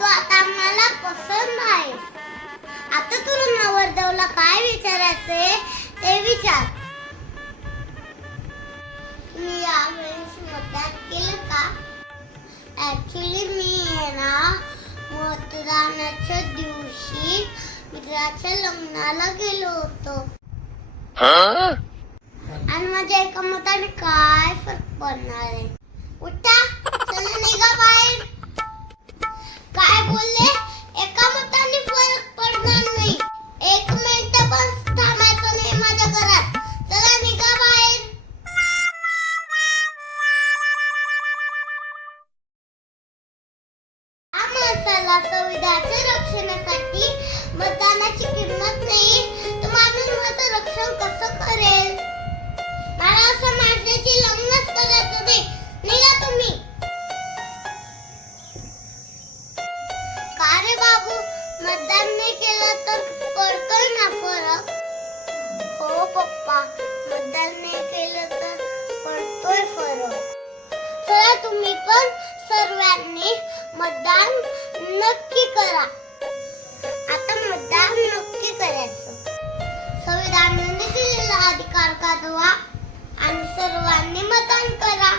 तू आता मला पसंत आहेस. आता तुला नवरदेवला काय विचारायचे ते विचार. मी यावेळेस मतदान केलं का? ऍक्च्युली मी मतदानाच्या दिवशी मित्राच्या लग्नाला गेलो होतो. आणि माझ्या एका मताने काय फरक पडणार आहे? उठा, चला निघा बाहेर. काय बोलले? एका मताने फरक पडणार नाही. एक मिनिट पण थांबायचं नाही माझ्या घरात. चला निघा बाहेर. हा मसाला संविधानाच्या रक्षणासाठी मतदानाची किंमत नाही तर माणूस माझं रक्षण कसं करेल? मला असं माझ्याशी लग्नच करायचं नाही. निघा तुम्ही. का रे बाबू, मतदान नाही केलं तर पडतोय ना फरक? हो पप्पा, मतदान नाही केलं तर पडतोय फरक. चला तुम्ही पण सर्वांनी मतदान नक्की करा. आता मतदान नक्की करायचं. संविधानाने दिलेला अधिकार गाजवा आणि सर्वांनी मतदान करा.